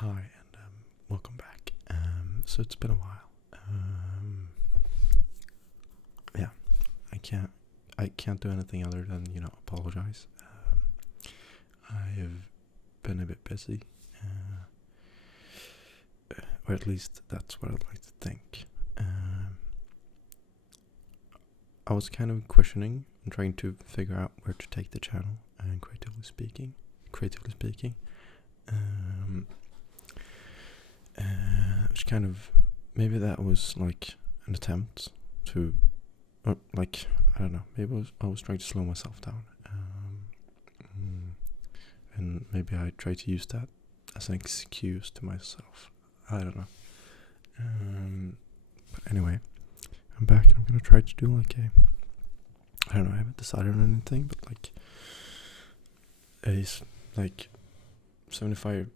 Hi, and welcome back. So it's been a while. Yeah, I can't do anything other than apologize. I've been a bit busy, or at least that's what I'd like to think. I was kind of questioning and trying to figure out where to take the channel, and creatively speaking. Which kind of, maybe that was like an attempt to, or like, I don't know, maybe I was trying to slow myself down. And maybe I tried to use that as an excuse to myself. I don't know. But anyway, I'm back and I'm gonna try to do like I don't know, I haven't decided on anything, but like a 75-25.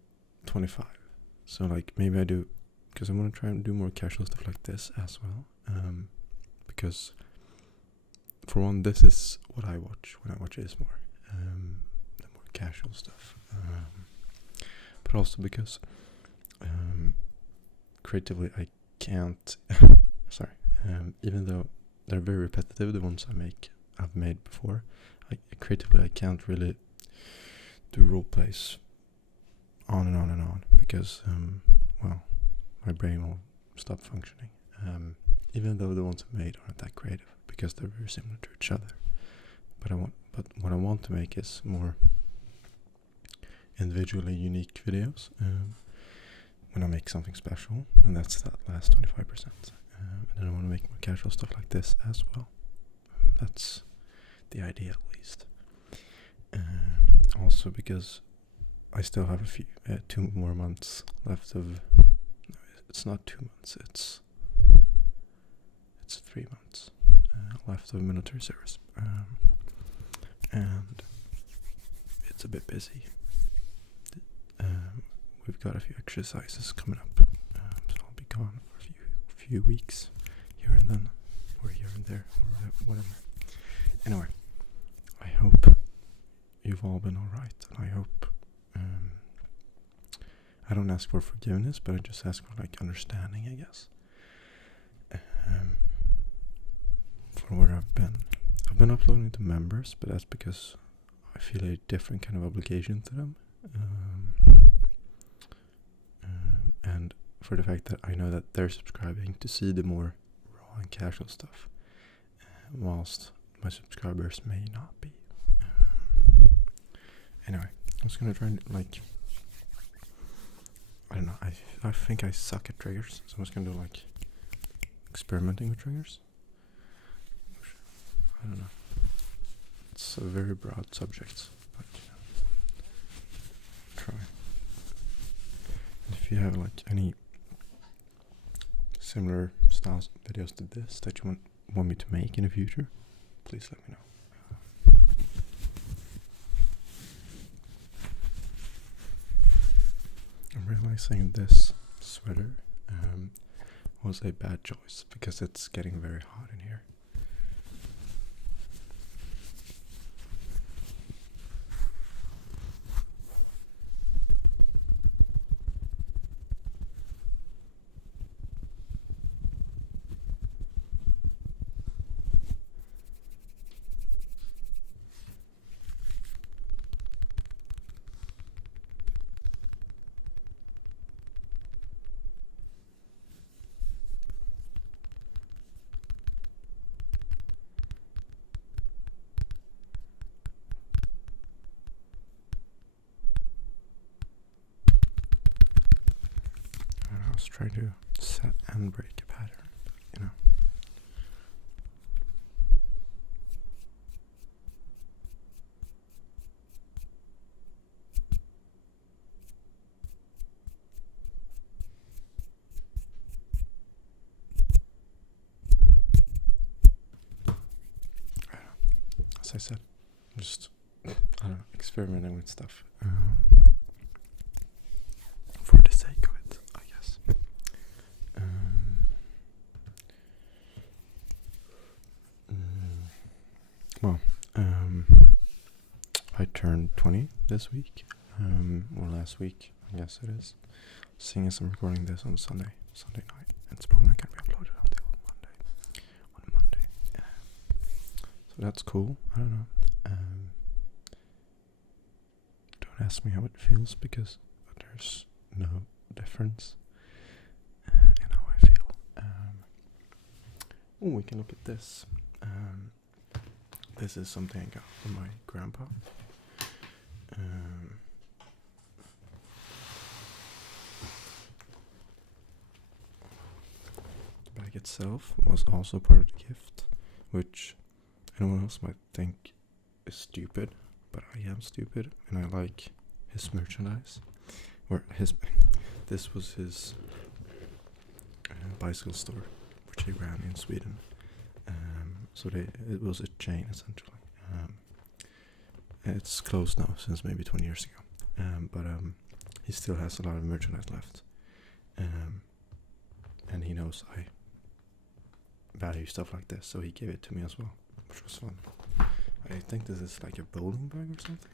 So like maybe I do, because I'm gonna try and do more casual stuff like this as well. Because for one, this is what I watch when I watch ASMR. The more casual stuff. But also because creatively I can't. Sorry. Even though they're very repetitive, the ones I've made before. Creatively I can't really do role plays on and on and on because my brain will stop functioning. Even though the ones I made aren't that creative because they're very similar to each other. But what I want to make is more individually unique videos. When I make something special, and that's that last 25%. And then I want to make more casual stuff like this as well. That's the idea, at least. Also because I still have 2 more months left of. No, it's not 2 months. It's 3 months left of military service, and it's a bit busy. We've got a few exercises coming up, so I'll be gone for a few weeks, here and then, or here and there, or whatever. Anyway, I hope you've all been alright, and I hope I don't ask for forgiveness, but I just ask for understanding, I guess. For where I've been uploading to members, but that's because I feel a different kind of obligation to them. And for the fact that I know that they're subscribing to see the more raw and casual stuff, whilst my subscribers may not be. Anyway, I was gonna try and I don't know, I think I suck at triggers, so I was gonna do experimenting with triggers. I don't know. It's a very broad subject, but try. And if you have any similar styles videos to this that you want me to make in the future, please let me know. I'm realizing this sweater was a bad choice because it's getting very hot in here. I was trying to set and break a pattern, but as I said, just experimenting with stuff for the sake of it, I guess. I turned 20 this week, or last week. I guess it is. Seeing as I'm recording this on Sunday night, it's probably not gonna be uploaded until Monday. So that's cool. I don't know. Don't ask me how it feels because there's no difference in how I feel. We can look at this. This is something I got from my grandpa. The bag itself was also part of the gift, which anyone else might think is stupid, but I am stupid and I like his merchandise. This was his bicycle store, which he ran in Sweden. It was a chain essentially. It's closed now since maybe 20 years ago. But he still has a lot of merchandise left. And he knows I value stuff like this, so he gave it to me as well, which was fun. I think this is like a bowling bag or something.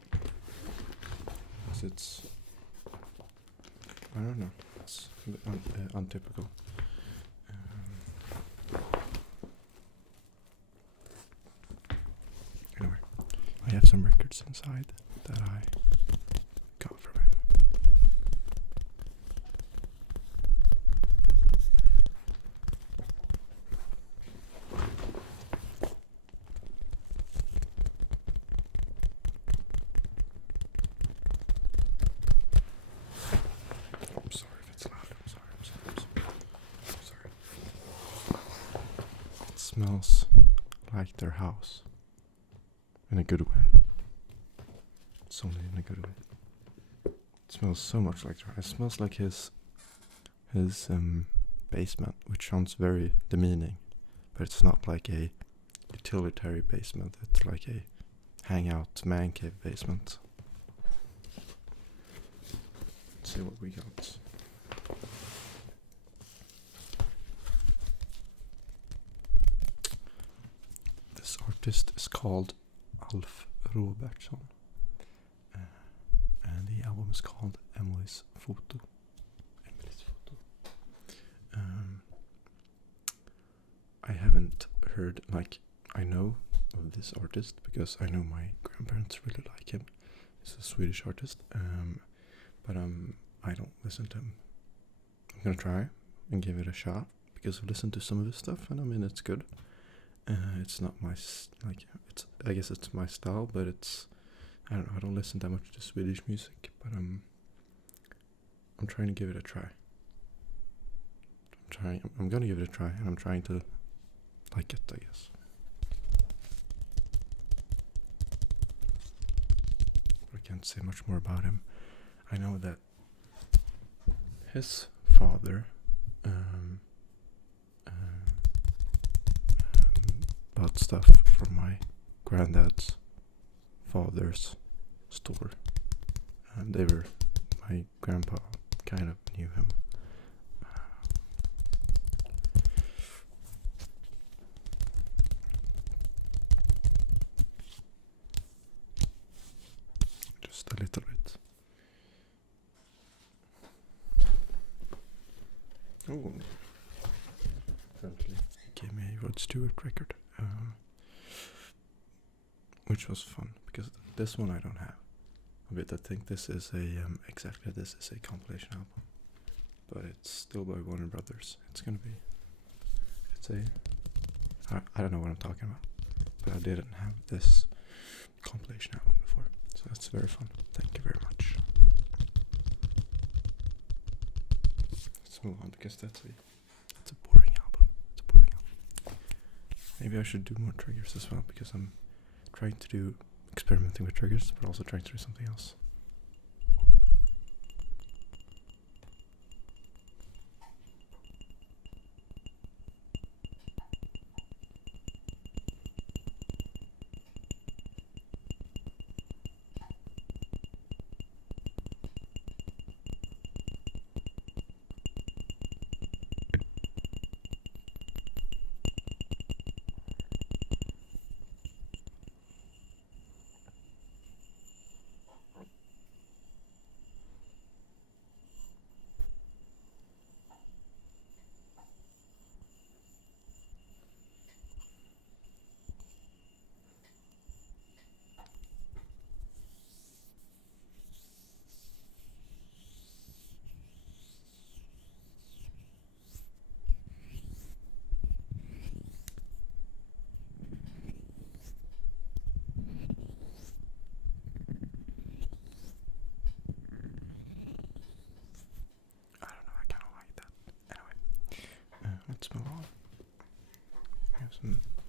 It's I don't know. It's a bit untypical. Anyway, I have some records inside that I got from him. I'm sorry if it's loud. I'm sorry. It smells like their house. In a good way. It's only in a good way. It smells so much like their house. It smells like his basement, which sounds very demeaning, but it's not like a utilitarian basement. It's like a hangout man cave basement. Let's see what we got. This artist is called Alf Robertsson, and the album is called Emily's Photo. I haven't heard, I know of this artist because I know my grandparents really like him. He's a Swedish artist, but I don't listen to him. I'm gonna try and give it a shot because I've listened to some of his stuff, and I mean it's good. It's not my I guess it's my style, but I don't know. I don't listen that much to Swedish music, but I'm trying to give it a try. I'm gonna give it a try, and I'm trying to like it, I guess. I can't say much more about him. I know that his father bought stuff from my granddad's father's store, and my grandpa kind of knew him. Just a little bit. Oh, apparently he gave me a Rod Stewart record, which was fun because this one I don't have. But I think this is this is a compilation album, but it's still by Warner Brothers. I don't know what I'm talking about, but I didn't have this compilation album before, so that's very fun. Thank you very much. Let's move on because that's a boring album. Maybe I should do more triggers as well because I'm trying to do experimenting with triggers, but also trying to do something else.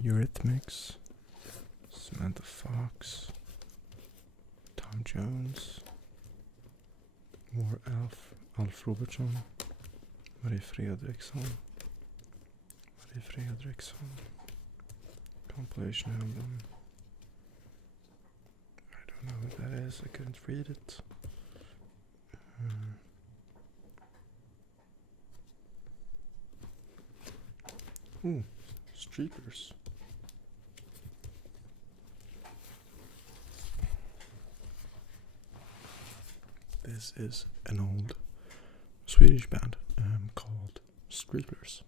Eurythmics, Samantha Fox, Tom Jones, more Alf Robertson, Marie Fredriksson, compilation album. I don't know what that is, I couldn't read it. Ooh, Streepers. This is an old Swedish band called Streepers.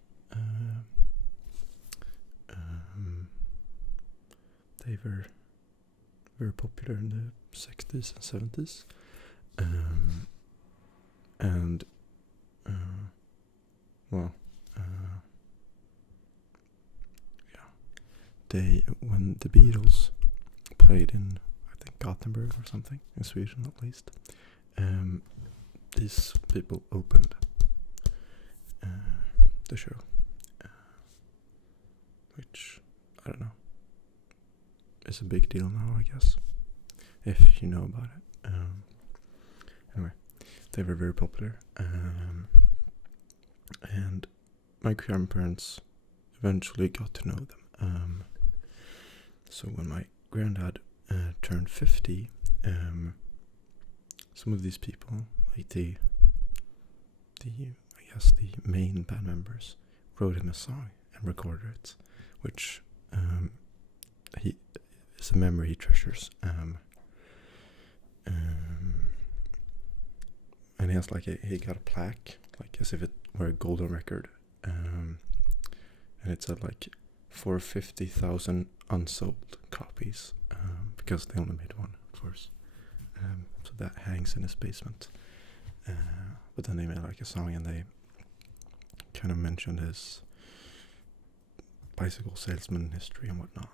They were very popular in the 60s and 70s. When the Beatles played in, I think, Gothenburg or something, in Sweden at least, these people opened the show, which, I don't know, is a big deal now, I guess, if you know about it. Anyway, they were very popular, and my grandparents eventually got to know them. So when my granddad turned 50, some of these people, like the main band members, wrote him a song and recorded it, which is a memory he treasures. And he has he got a plaque, like as if it were a golden record, and it said for 50,000 unsold copies, because they only made one, of course. So that hangs in his basement. But then they made a song, and they kind of mentioned his bicycle salesman history and whatnot.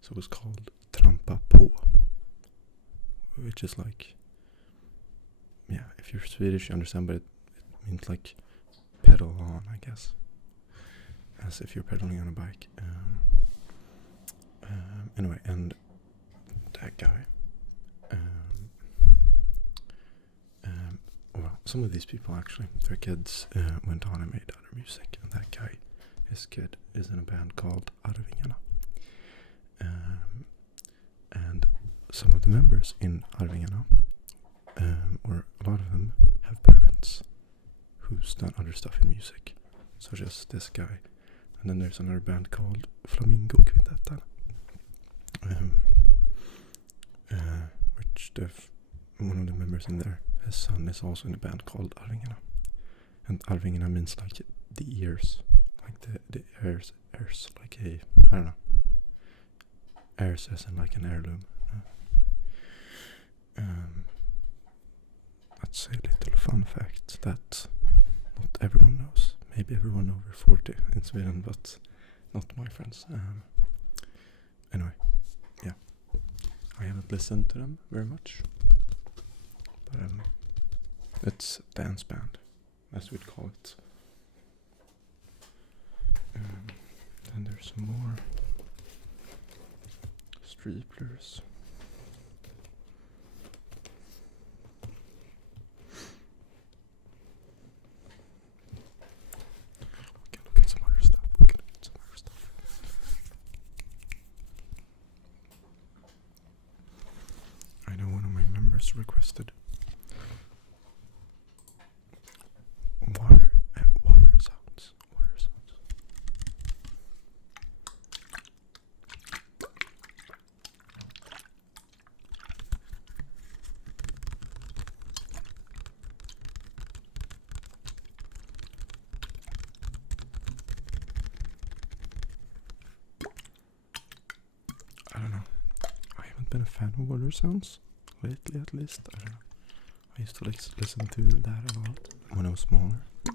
So it was called Trampa på, which is if you're Swedish you understand, but it means pedal on, I guess, as if you're pedaling on a bike. Anyway, and that guy, some of these people actually, their kids went on and made other music, and that guy, his kid, is in a band called Arvingarna. And some of the members in Arvingarna, or a lot of them, have parents who's done other stuff in music, such as this guy. And then there's another band called Flamingo Quintetten, which one of the members in there, his son, is also in a band called Arvingarna. And Arvingarna means the ears, the ears, I don't know, heirs as in an heirloom. That's a little fun fact that not everyone knows. Maybe everyone over 40 in Sweden, but not my friends. Anyway, yeah. I haven't listened to them very much, but it's a dance band, as we'd call it. Then there's some more Streeplers. We can look at some other stuff. I know one of my members requested water sounds. I don't know. I haven't been a fan of water sounds lately, at least. I don't know. I used to listen to that a lot when I was smaller, but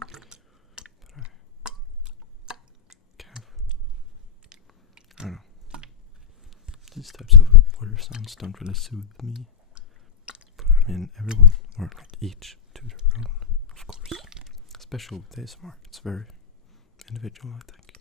I don't know. These types of water sounds don't really soothe me. But I mean, everyone, or each to their own, of course. Especially with ASMR, it's very individual, I think.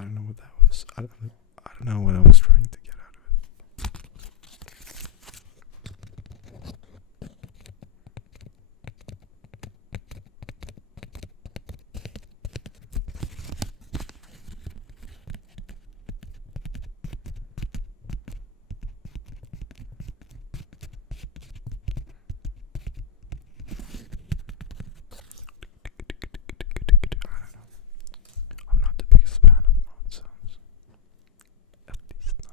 I don't know what that was. I don't know what I was trying to get out of it. I don't know. I'm not the biggest fan of mouth sounds. At least not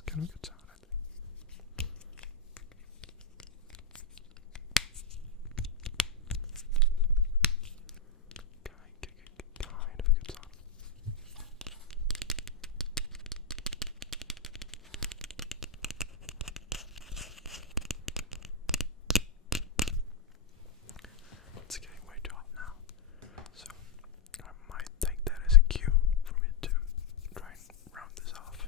That's kind of a good sound, I think. Kind of a good sound. It's getting way too hot now, so I might take that as a cue for me to try and round this off.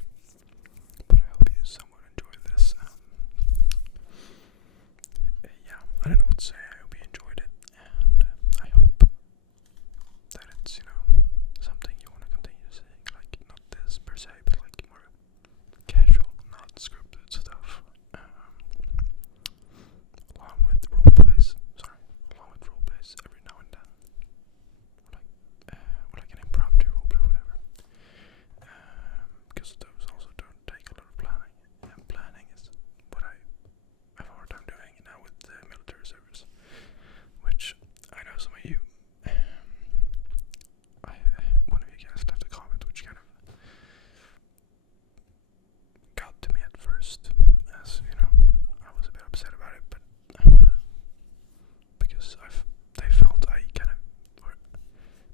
But I hope you somewhat enjoy this. Yeah, I don't know what to say. I hope you enjoyed it, and I hope that it's, something you want to continue seeing. Like, not this per se, but like more casual, not scripted stuff. Along with role plays. Along with role plays every now and then. Or like an impromptu role play or whatever. Because those also don't take a lot of planning. And planning is what I have a hard time doing now with the military service. Which I know some of you. One of you guys left a comment which kind of got to me at first. As I was a bit upset about it, but because they felt I kind of, or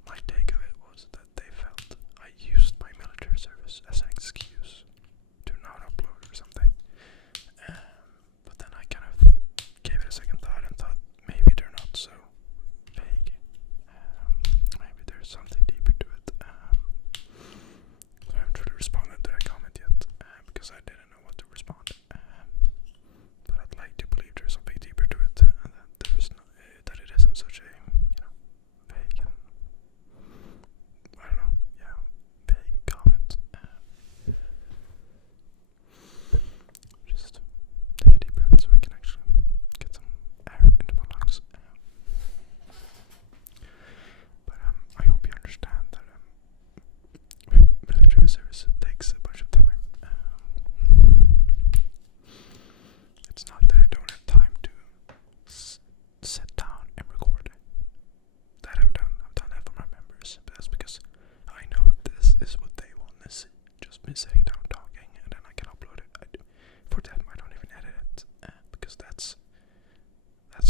my take of it was that they felt I used my military service as an excuse to not upload or something. But then I kind of gave it a second thought and thought maybe they're not so vague. Maybe there's something deeper to it. So I haven't really responded to that comment yet because I didn't know what to respond. But I'd like to believe there's something deeper to it, and that there's that it isn't such a vague and I don't know, vague comment. Just take a deep breath so I can actually get some air into my lungs. But I hope you understand that military service takes a bunch of time. It's not that I don't have time to sit down and record. That I've done that for my members, but that's because I know this is what they want to see. Just me sitting down talking, and then I can upload it. For them, I don't even edit it because that's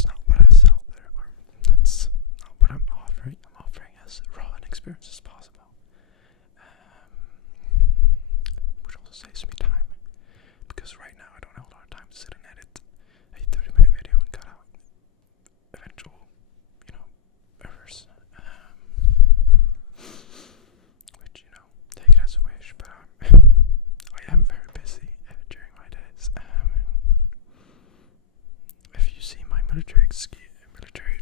not what I sell there, or that's not what I'm offering. I'm offering as raw an experience as possible, which also saves me time. Because right now I don't have a lot of time to sit and edit a 30-minute video and cut out eventual, errors. Which, take it as a wish, but I am very busy during my days. If you see my military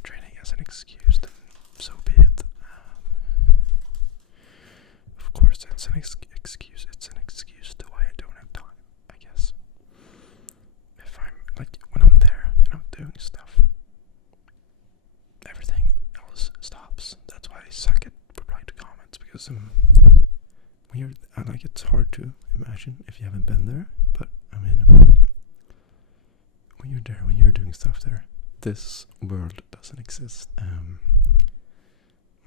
training as an excuse, then so be it. Of course, it's an excuse. It's an excuse to why I don't have time, I guess. If I'm when I'm there and I'm doing stuff, everything else stops. That's why I suck at replying to comments, because when you're it's hard to imagine if you haven't been there. But I mean, when you're there, when you're doing stuff there, this world doesn't exist.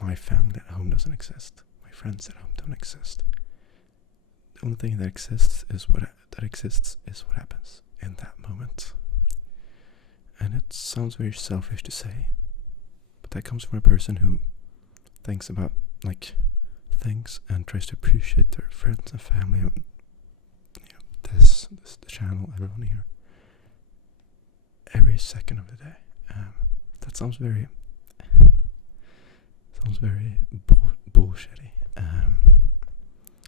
My family at home doesn't exist. My friends at home don't exist. The only thing that exists is what happens in that moment. And it sounds very selfish to say, but that comes from a person who thinks about things and tries to appreciate their friends and family and the channel, everyone here, every second of the day. That sounds very bullshitty,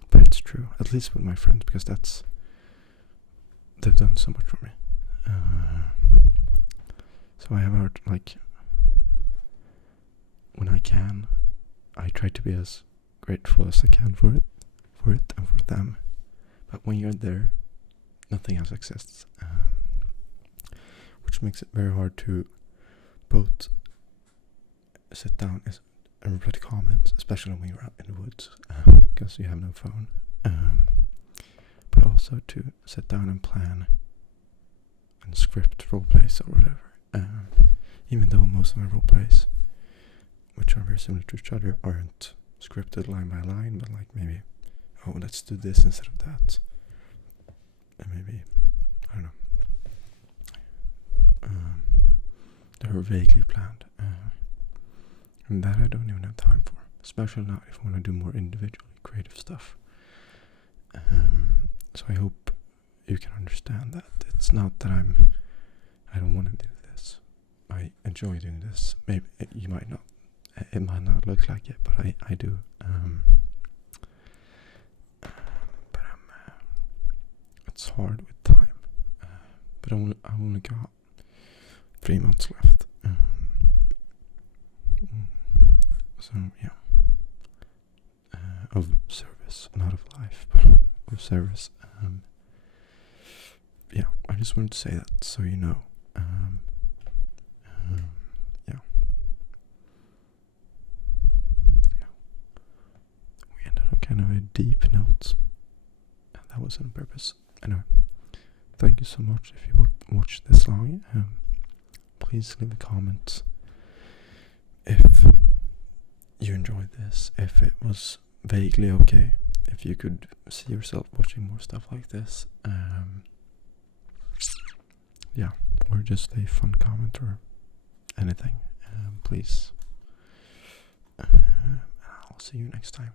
but it's true, at least with my friends, because they've done so much for me. So I have heard, when I can, I try to be as grateful as I can for it and for them. But when you're there, nothing else exists, which makes it very hard to both sit down and reply to comments, especially when you're out in the woods, because you have no phone, but also to sit down and plan and script roleplays or whatever, even though most of my roleplays, which are very similar to each other, aren't scripted line by line, but maybe, let's do this instead of that. maybe, I don't know, that are vaguely planned, and that I don't even have time for, especially not if I want to do more individually creative stuff. So I hope you can understand that it's not that I don't want to do this. I enjoy doing this. Maybe you might not. It might not look like it, but I do. But it's hard with time. But I only got 3 months left. So yeah, of service, not of life, but of service. Yeah, I just wanted to say that so you know. Yeah. We ended on kind of a deep note, and that was on purpose. Anyway, thank you so much if you watched this long. Please leave a comment if you enjoyed this, if it was vaguely okay, if you could see yourself watching more stuff like this. Yeah, or just a fun comment or anything. Please. I'll see you next time.